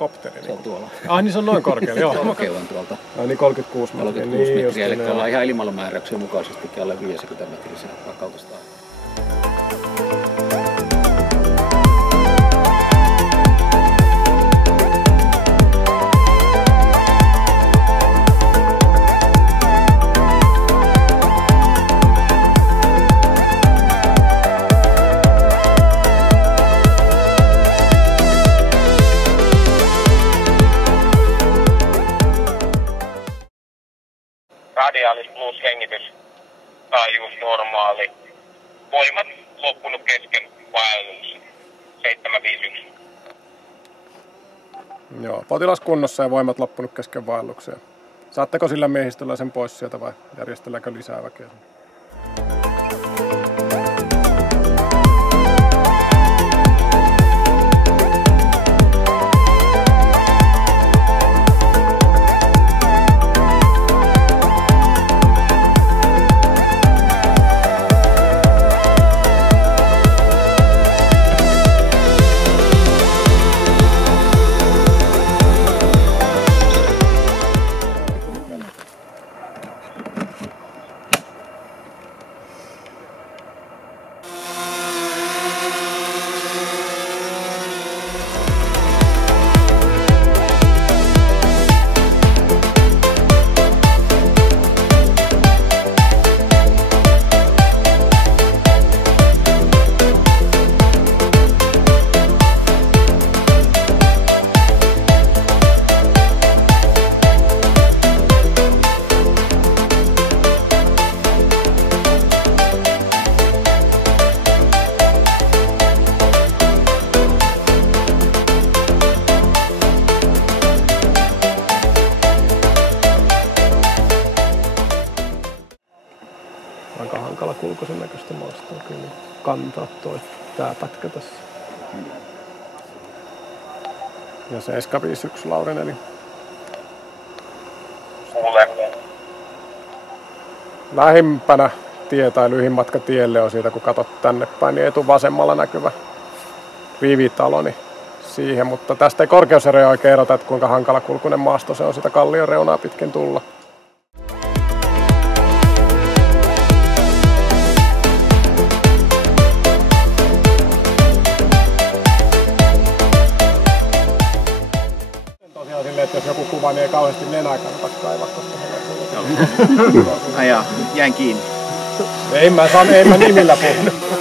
kopteri? Se on tuolla. Niin se on noin korkealla, joo. Korkeuden tuolta. Niin 36 metriä. 36 metriä, eli ollaan ihan ilmailumääräyksen mukaisesti alle 50 metriä vakautusta. Radiaalis plus hengitystaajuus normaali. Voimat loppunut kesken vaellus 751. Joo, potilas kunnossa ja voimat loppunut kesken vaelluksia. Saatteko sillä miehistöllä sen pois sieltä vai järjestelläänkö lisää väkeä? Aika hankala kulkoisen näköistä maastoa kyllä kantaa tää pätkä tässä. Ja se SK51 Laurineli. Kuule. Lähimpänä tie tai lyhin matka tielle on siitä, kun katsot tänne päin, niin etuvasemmalla näkyvä rivitalo, niin siihen, mutta tästä ei korkeuseroja oikein erota, että kuinka hankala kulkunen maasto se on sitä kallion reunaa pitkin tulla. Tosiaan silleen, että jos joku kuva, niin ei kauheasti nenää kannata kaivaa, koska Ajaa, jäin kiinni. En mä nimillä puhunut.